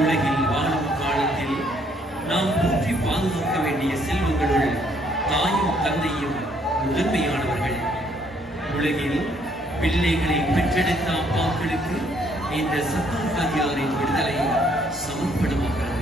உலகில் வாழும் காலத்தில் நாம் போற்றி பாதுகாக்க வேண்டிய செல்வங்களுள் தாயும் தந்தையும் முதன்மையானவர்கள். உலகில் பிள்ளைகளை பெற்றெடுத்த அப்பாக்களுக்கு இந்த சத்தார்காதியாரின் விடுதலை சமர்ப்பணமாகிறது.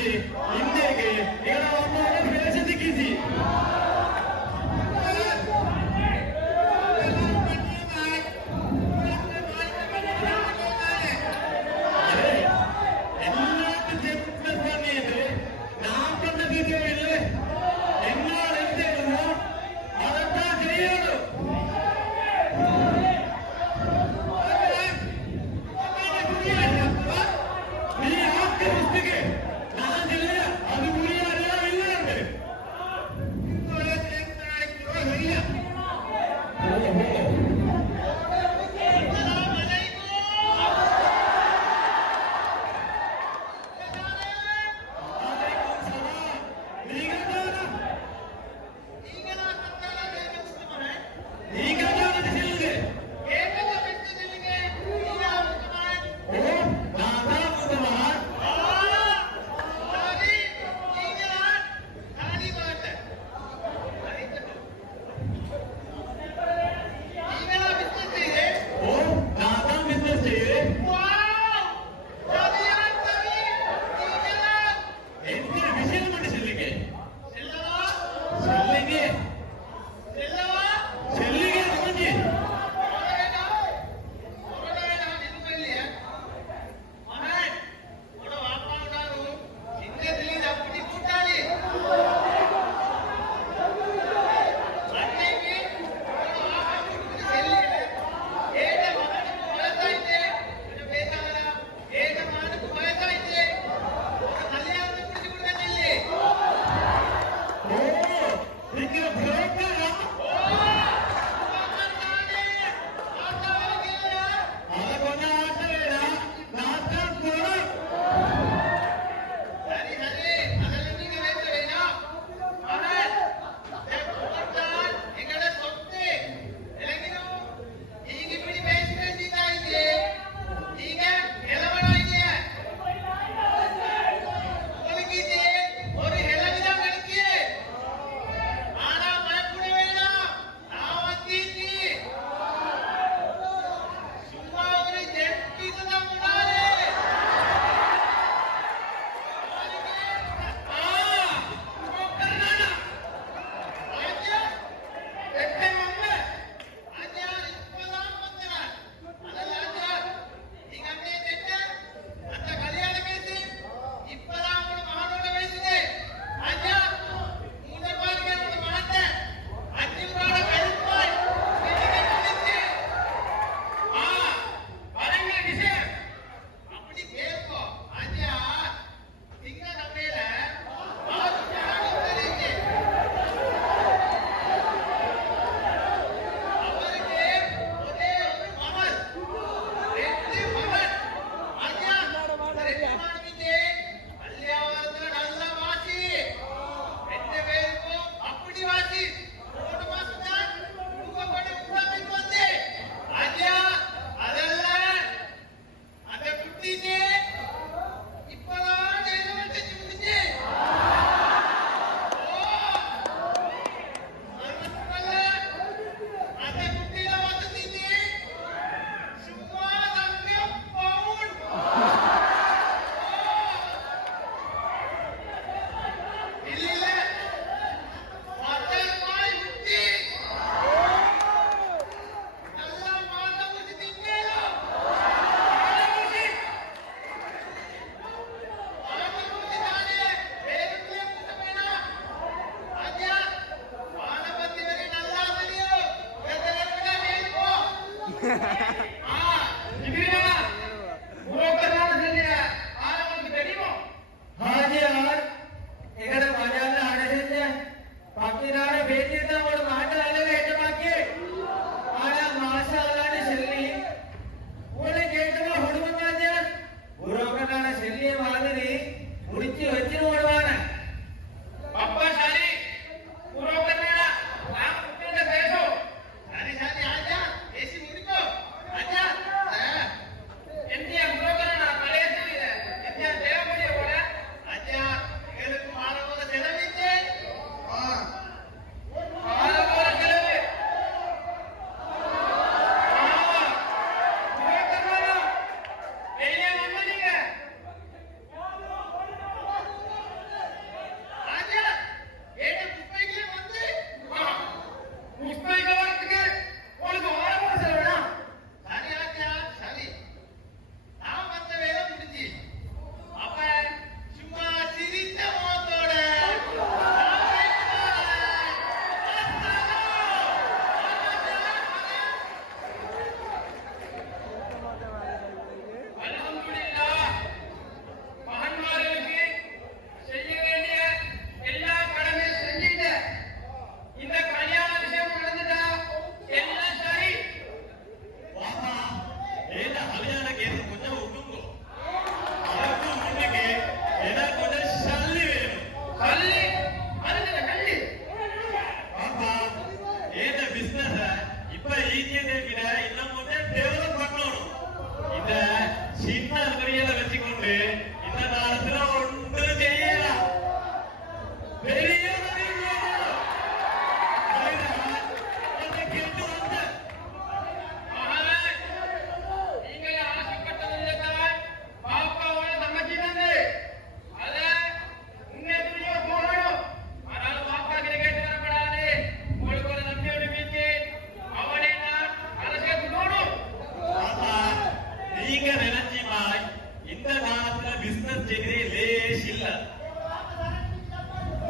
इंदे के पैसे दिखी थी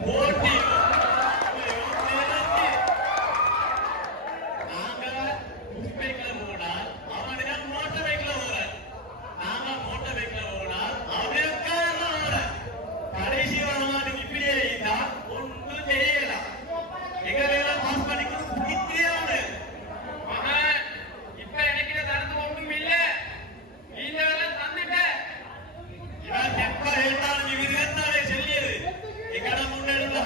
போட்டி நாங்க புஷ் பைக்ல போனால் அவனுக்கு மோட்டர் பைக்ல போறான். நாங்க மோட்டர் பைக்ல போனால் அவனுக்கு கார்ல போறான். கடைசி வரலாற்றுக்கு இப்படியே இருந்தா ஒன்றும் தெரியல. எங்களெல்லாம் பாஸ் பண்ணிக்கணும் புடிக்கையானு மகன். இப்ப எனக்கு தடுத்து ஒன்றும் இல்ல. நீங்களெல்லாம் தந்துட்ட இவன் எப்ப கேட்டாலும் இவரு தானே சொல்லியது. எங்கட முன்னாடி உள்ள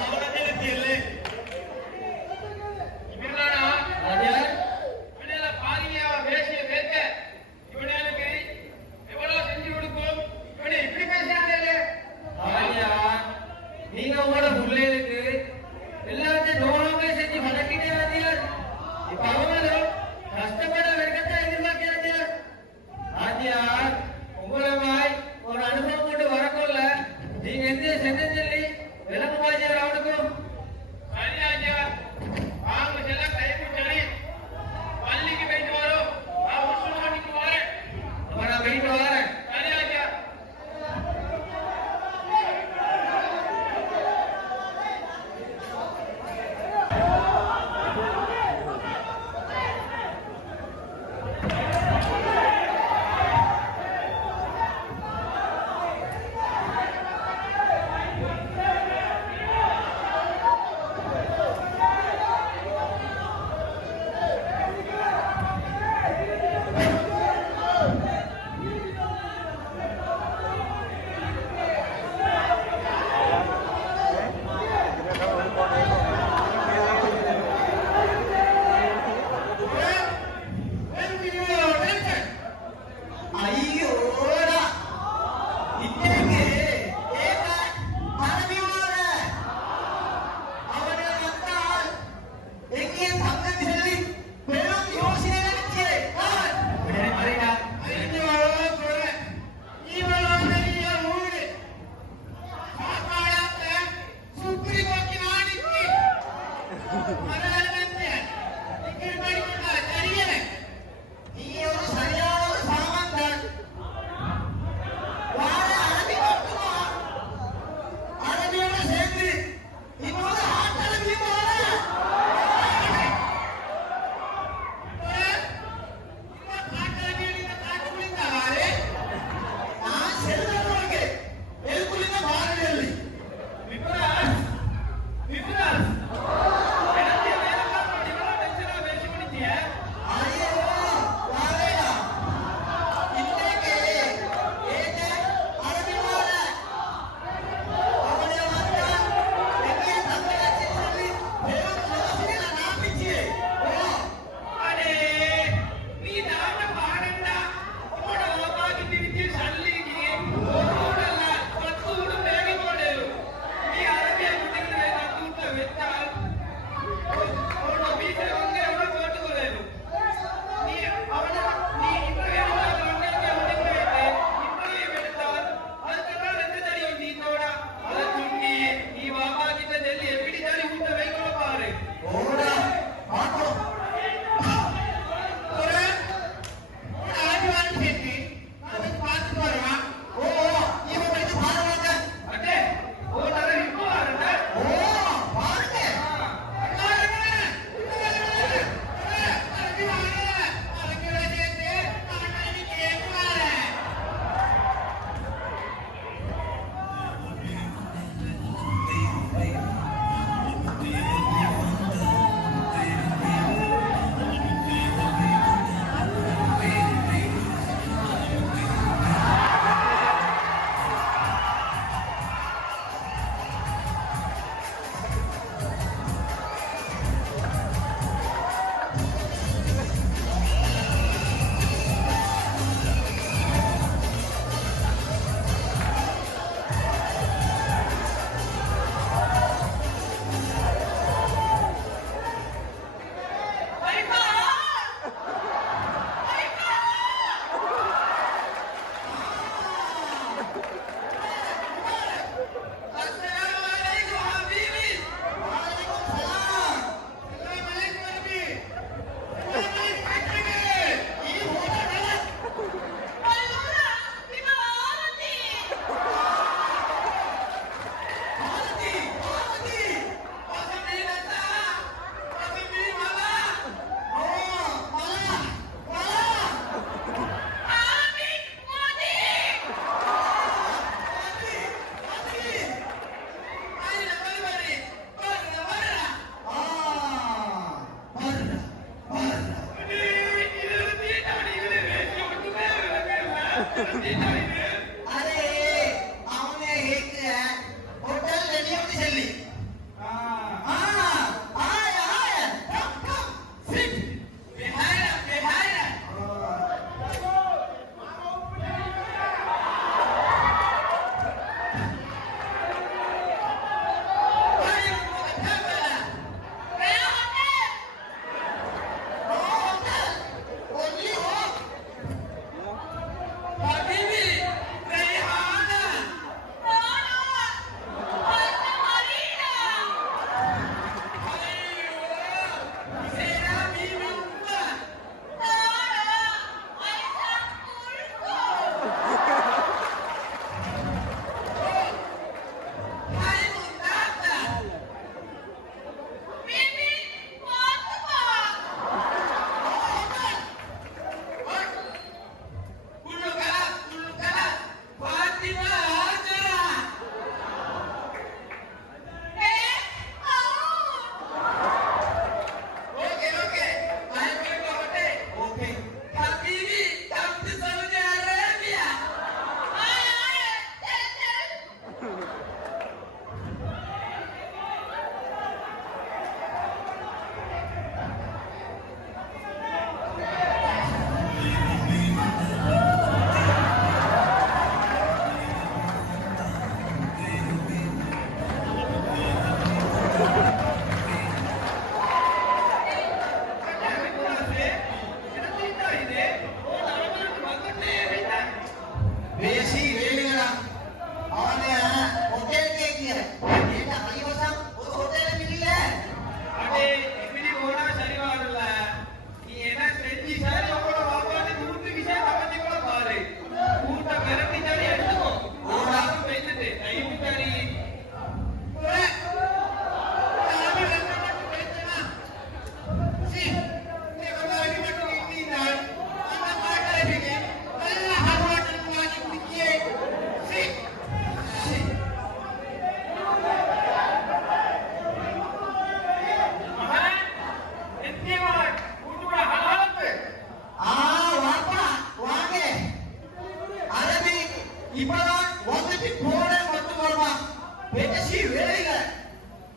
கட்சி வேலையில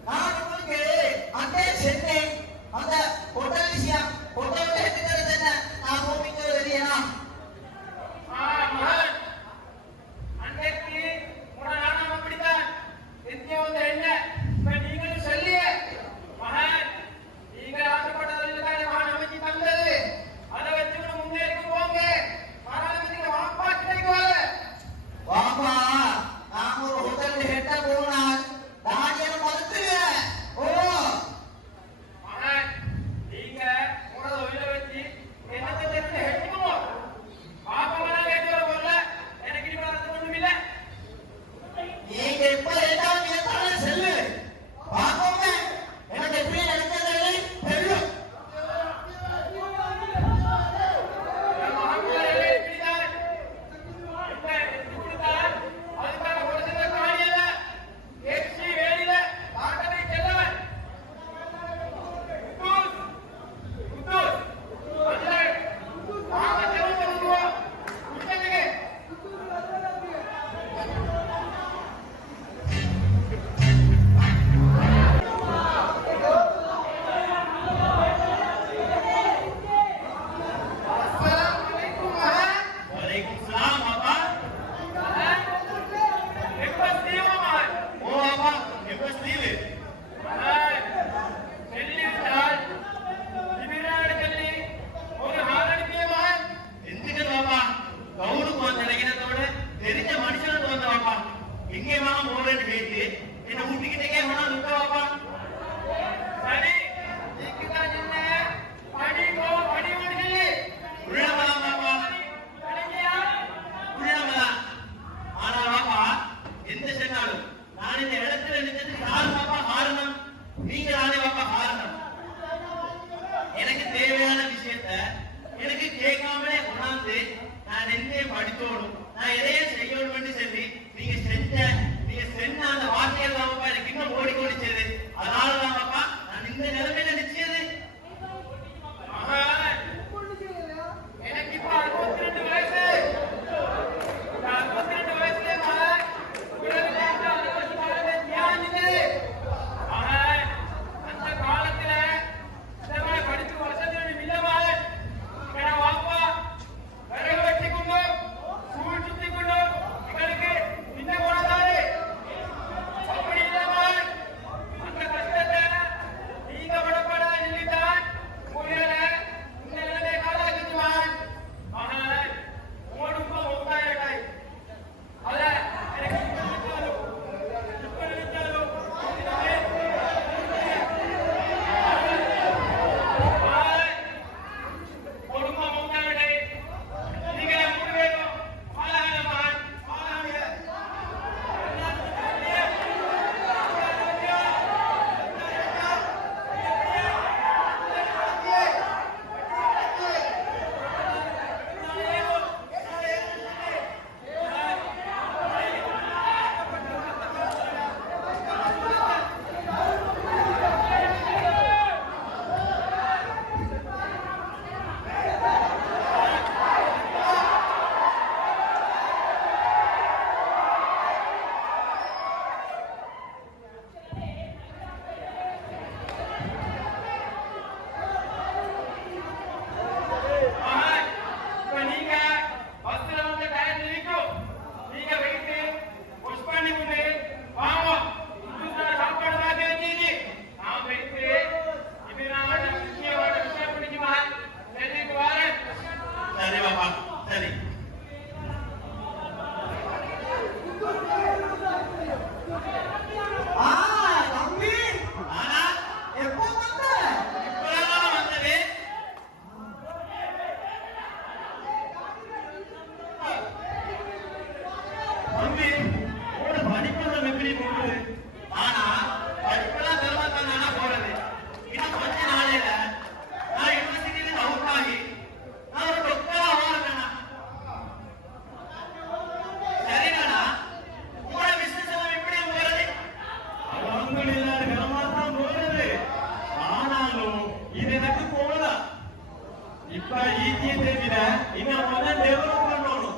நான் உங்களுக்கு அங்கே சென்னேன் அந்த ஹோட்டல் விஷயம் ஹோட்டல் எடுத்துக்கிறது என்ன நான் பூமிக்கு வெளியேனா அன்றைக்கு நானும் அப்படித்தான் நித்தியம் வந்து என்ன இப்ப நீங்களும் சொல்லிய மகன் நீங்கள் ஆசைப்பட்டதில் தானே மகன் அமைச்சு தந்தது அதை வச்சு முன்னேறி போங்க மகாணபதிக்கு வாப்பா கிடைக்குவாங்க வாப்பா நான் ஒரு ஹோட்டல் ஹெட்ட போனால் தானியன மறுத்துடுவேன் ஓ மகன் நீங்க உங்களோட தொழிலை வச்சு என்னத்தை தெரிஞ்சு ஹெட்டுக்குவோம் பாப்பா கேட்டு வர போல எனக்கு இப்ப அது ஒண்ணும் இல்லை நீங்க எப்ப ஏதாவது கேட்டாலே செல்லு பாப்போங்க எனக்கு எப்படி நடக்கிறது தெரியும் எனக்கு தேவையான விஷயத்த எனக்கு கேட்காமலே கொண்டாந்து நான் என்ன படித்தோடும் நான் எதையே செய்யணும் சொல்லி நீங்க செஞ்ச அந்த வார்த்தைகள் தான் எனக்கு இன்னும் ஓடிக்கொடிச்சது அதனாலதான் பாப்பா நான் இந்த நிலைமையில நிச்சயது எனக்கு இப்ப 62 வயசு 62 வயசுல அந்த காலத்துல படிச்சு வருஷத்துல இல்லவாள் வாப்பா விறகு வெட்டி கொண்டு சூழ் சுத்தி கொண்டு எங்களுக்கு இந்த போனதாரு அப்படி இல்லவாள் அந்த கஷ்டத்தை நீங்க படப்பட இல்லைத்தான் புரியல இந்த நிலைமை காலாக்கிடுவாள் ஆனால் ஓடுப்போ ஒத்தாயிட்டாய் அத எனக்கு இப்ப நினைச்சாலும் இப்ப ஈட்டியத்தை விட இன்னும் கொஞ்சம் டெவலப் பண்ணணும்.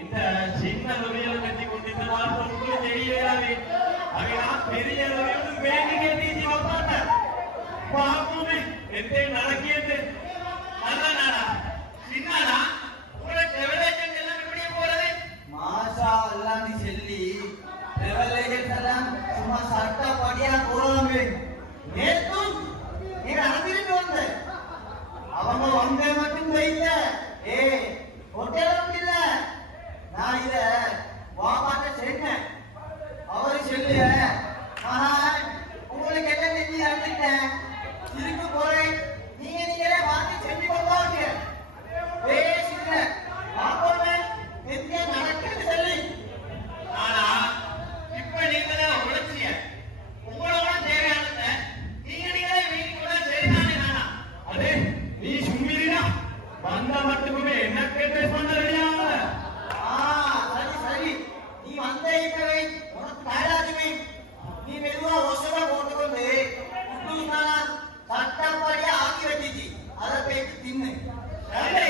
இந்த சின்ன தொழிலை கட்டி கொண்டு இந்த மாசம் உங்களுக்கு தெரியவே அவன் பெரிய வேண்டி கேட்டு வந்தாங்க பாப்போமே எத்தே நடக்கியது நல்ல நாடா சின்னாடா உங்களுக்கு ரெவலேஷன் எல்லாம் எப்படி போறது மாஷா அல்லாஹ்னு சொல்லி ரெவலேஷன் எல்லாம் சும்மா சட்டப்படியா போறாங்க நேத்தும் நீங்க அனுப்பிட்டு வந்த அவங்க வந்தே மட்டும் இல்ல ஹோட்டலும் இல்ல நான் இத வாபாட்ட சொன்னேன் அவரு சொல்லுங்க மகான் உங்களுக்கு என்ன நெஞ்சு அனுப்பிட்டேன் இருக்கு போறேன் நீங்களே வாங்கி செஞ்சு கொண்டாங்க பேசுங்க பாப்போமே என்ன நடக்குது சொல்லி ஆனா இப்ப நீங்களே உழைச்சிய உங்களோட தேவையானத நீங்களே வீட்டுக்குள்ள சரிதானே நானா அதே நீ சும்மிரினா வந்த மட்டுமே என்ன கேட்டு பண்ணலையா சரி சரி நீ வந்த இப்பவே உனக்கு தயாராகுமே நீ மெதுவா ஓசமா போட்டுக்கொண்டு குட்டூஸ்னால சட்டப்படியா ஆக்கி வச்சிச்சு அதை பேச்சு தின்னு சரி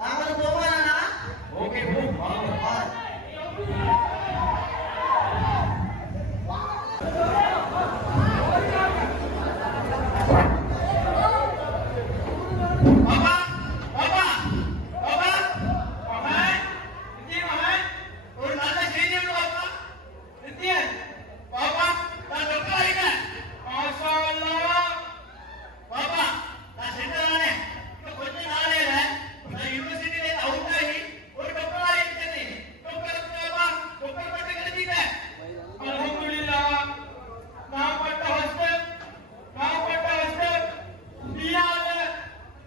நாங்களும் போவானா ஓகே போ வாங்க பாபா பாபா பாபா பாபா நித்யா பாபா ஒரு நல்ல செய்தி ஒன்று பாபா நித்யா பாபா நான் டாக்டர் ஆயிட்டேன் மாஷா அல்லாஹ் பாபா நான் சென்றானே இன்னும் கொஞ்ச நாளையில நான் யூனிவர்சிட்டியில அவுட் ஆகி ஒரு டாக்டர் ஆயிட்டேன் டாக்டர் பாபா டாக்டர் பட்டம் கிடைச்சிட்டேன் அல்ஹம்துலில்லாஹ் நான் பட்ட ஹாஸ்டல் பியால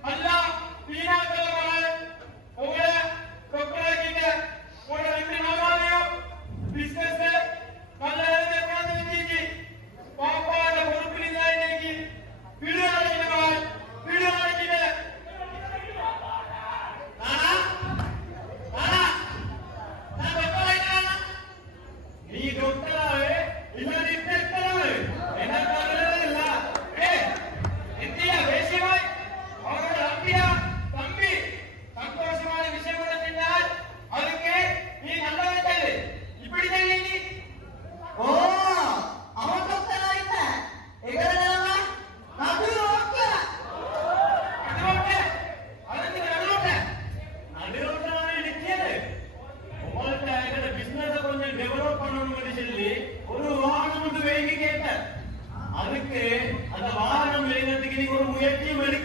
அல்லாஹ் பியா கலவால் உங்களை டாக்டர் கிட்ட ஒரு ரெண்டு நாளாயும் பிசினஸ் நல்ல எழுதி வச்சிருக்கி பாப்பாட பொறுப்பில் தான் இன்னைக்கு வீடியோ அடிக்கிறவாள் வீடியோ அடிக்கிற நானா நானா நான் டாக்டர் ஆயிட்டானா நீ டாக்டராவே இல்ல நீ டெஸ்டராவே என்ன கவலை இல்ல இந்தியா வேசியமாய் அவரோட அம்பியா தம்பி சந்தோஷமான விஷயம் நடந்தால் அதுக்கு நீ நல்ல வைத்தது இப்படி தான் நீ ஓ அவன் டாக்டர் ஆயிட்ட எங்கடா நடு ரோட்ல நடுரோட்டான நிச்சயது உங்கள்கிட்ட எங்களோட பிசினஸ் கொஞ்சம் டெவலப் பண்ணணும்னு சொல்லி ஒரு வாகனம் வந்து வேங்கி கேட்டேன் அதுக்கு அந்த வாகனம் வேங்கிறதுக்கு நீங்க ஒரு முயற்சியும் எடுக்க